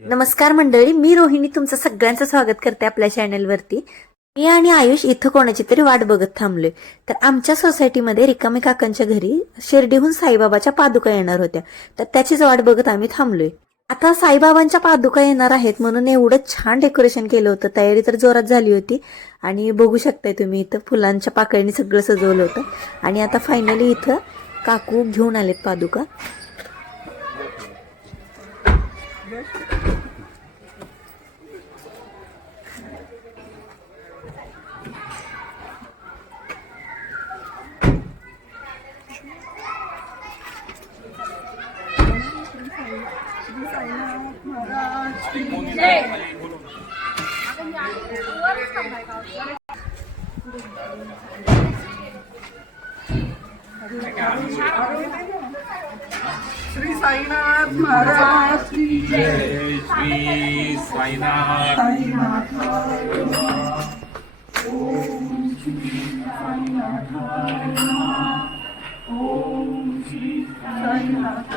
नमस्कार मंडळी मी रोहिणी तुमचं सगळ्यांचं स्वागत करते आपल्या चॅनलवरती मी आणि आयुष इथं कोणाची तरी वाट बघत थांबलोय. तर आमच्या सोसायटीमध्ये रिकामी काकांच्या घरी शिर्डीहून साईबाबाच्या पादुका येणार होत्या. तर त्याचीच वाट बघत आम्ही थांबलोय. आता साईबाबांच्या पादुका येणार आहेत म्हणून एवढं छान डेकोरेशन केलं होतं. तयारी तर जोरात झाली होती. आणि बघू शकताय तुम्ही इथं फुलांच्या पाकळीने सगळं सजवलं होतं. आणि आता फायनली इथं काकू घेऊन आलेत पादुका. श्री साईनाथ महाराज जय. श्री साईनाथ ओम श्री साईनाथ ओम श्री साईनाथ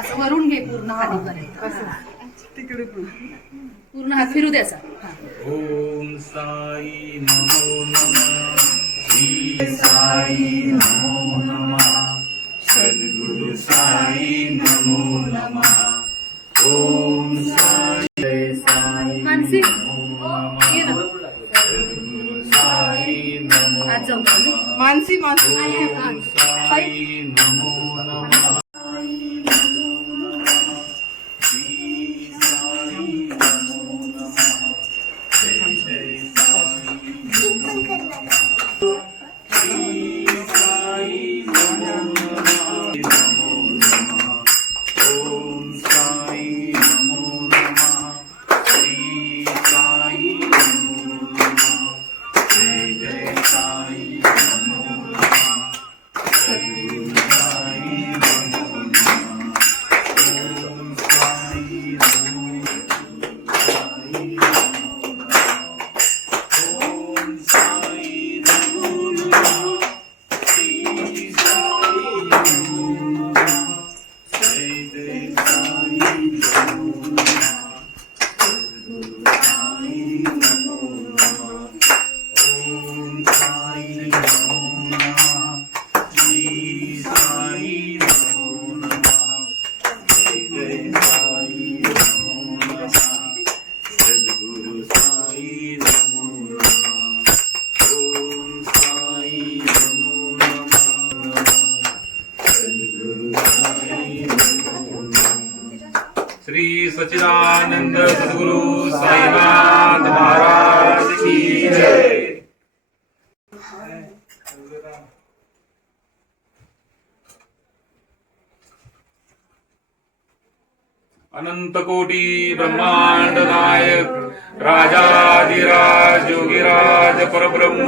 असं वरून घे पूर्ण खालीपर्यंत तिकडे पूर्ण. हात फिरू द्याचा ओम साई नमो नमः. श्री साई नमो नमः. सद्गुरु साई नमो नमः. ओम साई जय साई मानसी मानसी. मानसी नमः सद्गुरु श्री सचिदानंद सद्गुरु साईनाथ महाराज की जय। अनंत कोटी ब्रह्मांड नायक राजाधिराज योगिराज परब्रह्म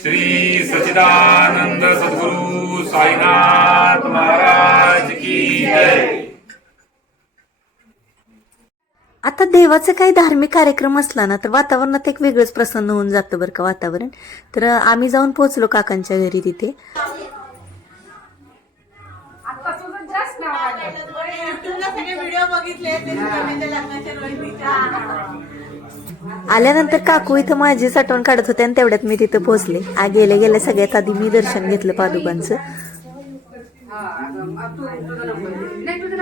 श्री सचिदानंद सद्गुरु साईनाथ महाराज की जय आता देवाचं काही धार्मिक कार्यक्रम असला ना तर वातावरणात एक वेगळंच प्रसन्न होऊन जातं बरं का वातावरण. तर आम्ही जाऊन पोहोचलो काकांच्या घरी तिथे. आल्यानंतर काकू इथं माझी साठवण काढत होते आणि तेवढ्यात मी तिथं पोहोचले. आ गेले गेले सगळ्यात आधी मी दर्शन घेतलं पादुकांचं.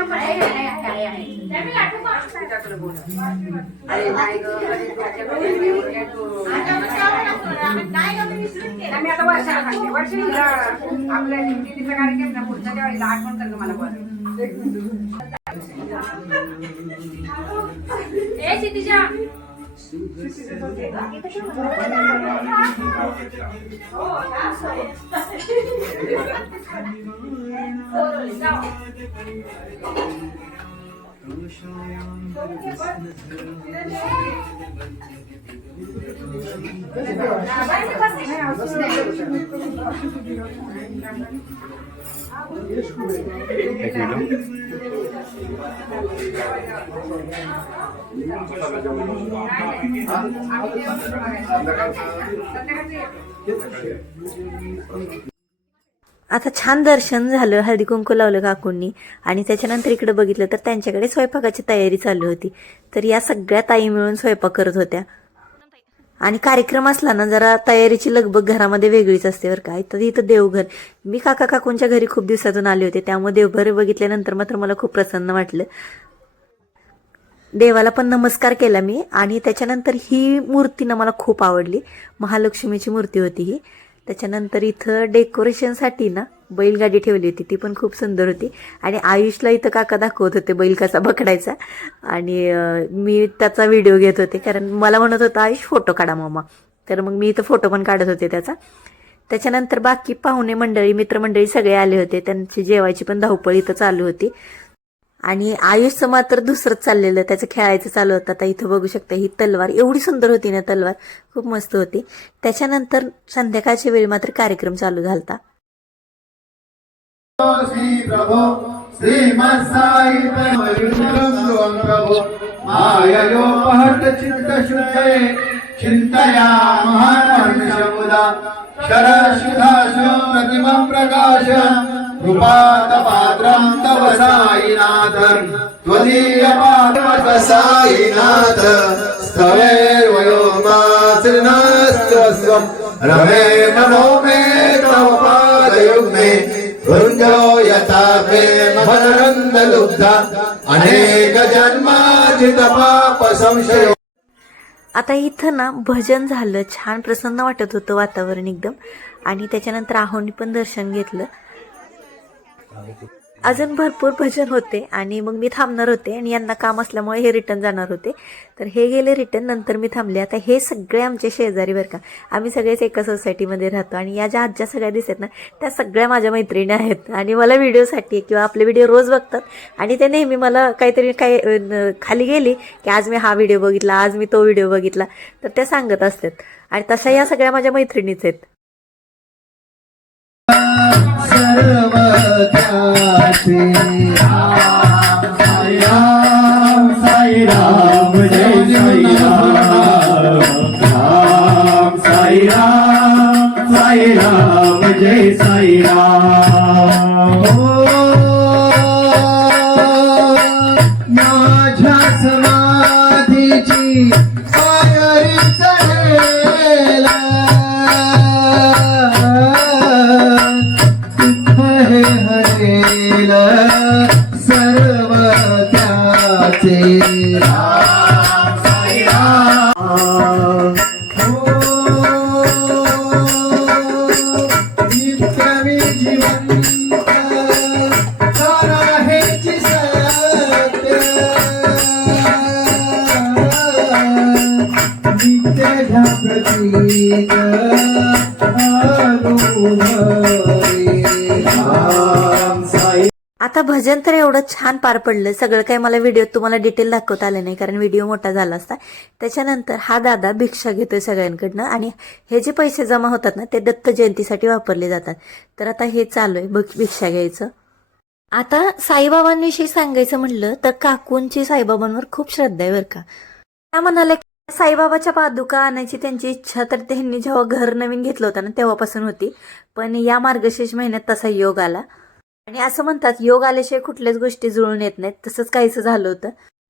नंबर आहे आहे, आहे, आहे. आता वर्षाला सांगते. वर्षाला आपल्या कार्यक्रम ना पुढच्या वेळेला आठवण कर मला बरं. Vai, você vai. Assistir. एक you. आता छान दर्शन झालं हळदी कुंकू लावलं काकूंनी आणि त्याच्यानंतर इकडे बघितलं तर त्यांच्याकडे स्वयंपाकाची तयारी चालू होती तर या सगळ्या ताई मिळून स्वयंपाक करत होत्या आणि कार्यक्रम असला ना जरा तयारीची लगबग घरामध्ये वेगळीच असते बरं काय तर इथं देवघर. मी काका काकूंच्या घरी खूप दिवसातून आले होते त्यामुळे देवघर बघितल्यानंतर मात्र मला खूप प्रसन्न वाटलं. देवाला पण नमस्कार केला मी आणि त्याच्यानंतर ही मूर्ती ना मला खूप आवडली. महालक्ष्मीची मूर्ती होती ही. त्याच्यानंतर इथं डेकोरेशनसाठी ना बैलगाडी ठेवली होती ती पण खूप सुंदर होती. आणि आयुषला इथं काका दाखवत होते बैल कसा पकडायचा. आणि मी त्याचा व्हिडिओ घेत होते कारण मला म्हणत होता आयुष फोटो काढा मामा. तर मग मी इथं फोटो पण काढत होते त्याचा. त्याच्यानंतर बाकी पाहुणे मंडळी मित्रमंडळी सगळे आले होते त्यांची जेवायची पण धावपळ इथं चालू होती. आणि आयुषचं मात्र दुसरंच चाललेलं त्याचं खेळायचं चालू होतं. आता इथं बघू शकता ही तलवार एवढी सुंदर होती ना तलवार खूप मस्त होती. त्याच्यानंतर संध्याकाळच्या वेळी मात्र कार्यक्रम चालू झालता. श्री प्रभो श्रीमत्साई प्रभो माययोपहत चित्त शुद्धये चिन्तया महानर्षमुदा शरशुधाशु प्रतिमं प्रकाश कृपातपात्रं तव साईनाथ त्वदीय पादवत साईनाथ स्तवेर्वयो मासृणास्त्वस्वम् रमे नमो मे तव पादयुग्मे। यथा प्रेम लुब्धा अनेक जन्माजित पाप आता इथं ना भजन झालं छान प्रसन्न वाटत होतं वातावरण एकदम. आणि त्याच्यानंतर आहोनी पण दर्शन घेतलं. अजून भरपूर भजन होते आणि मग मी थांबणार होते आणि यांना काम असल्यामुळे हे रिटर्न जाणार होते. तर हे गेले रिटर्न नंतर मी थांबले. आता हे सगळे आमचे शेजारी बरं का. आम्ही सगळेच एका सोसायटीमध्ये राहतो आणि या ज्या आजच्या सगळ्या दिसत ना त्या सगळ्या माझ्या मैत्रिणी आहेत. आणि मला व्हिडिओसाठी किंवा आपले व्हिडिओ रोज बघतात. आणि ते नेहमी मला काहीतरी काय खाली गेली की आज मी हा व्हिडिओ बघितला आज मी तो व्हिडिओ बघितला. तर त्या सांगत असतात. आणि तशा या सगळ्या माझ्या मैत्रिणीच आहेत. त्याचे राम साई राम साई राम जय साई राम साई राम साई राम जय साई राम ध्या प्रतीक अनुभवी राम साई आता भजन तर एवढं छान पार पडलं. सगळं काही मला व्हिडिओ तुम्हाला डिटेल दाखवता आलं नाही कारण व्हिडिओ मोठा झाला असता. त्याच्यानंतर हा दादा भिक्षा घेतोय सगळ्यांकडनं आणि हे जे पैसे जमा होतात ना ते दत्त जयंतीसाठी वापरले जातात. तर आता हे चालू आहे. भिक्षा घ्यायचं. आता साईबाबांविषयी सांगायचं म्हणलं तर काकूंची साईबाबांवर खूप श्रद्धा आहे बरं का. त्या म्हणाल्या की साईबाबाच्या पादुका आणायची त्यांची इच्छा तर त्यांनी जेव्हा घर नवीन घेतलं होतं ना तेव्हापासून होती. पण या मार्गशीर्ष महिन्यात तसा योग आला. आणि असं म्हणतात योग आल्याशिवाय कुठल्याच गोष्टी जुळून येत नाहीत. तसंच काहीच झालं होतं.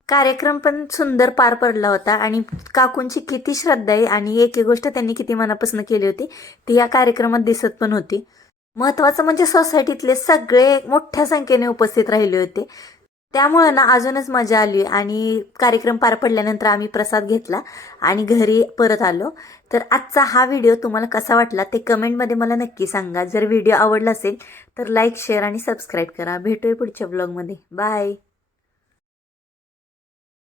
कार्यक्रम पण सुंदर पार पडला होता आणि काकूंची किती श्रद्धा आहे आणि एक एक गोष्ट त्यांनी किती मनापासून केली होती ती या कार्यक्रमात दिसत पण होती. महत्वाचं म्हणजे सोसायटीतले सगळे मोठ्या संख्येने उपस्थित राहिले होते. त्यामुळे ना अजूनच मजा आली आणि कार्यक्रम पार पडल्यानंतर आम्ही प्रसाद घेतला आणि घरी परत आलो. तर आजचा हा व्हिडिओ तुम्हाला कसा वाटला ते कमेंटमध्ये मला नक्की सांगा. जर व्हिडिओ आवडला असेल तर लाईक शेअर आणि सबस्क्राईब करा. भेटूया पुढच्या ब्लॉगमध्ये बाय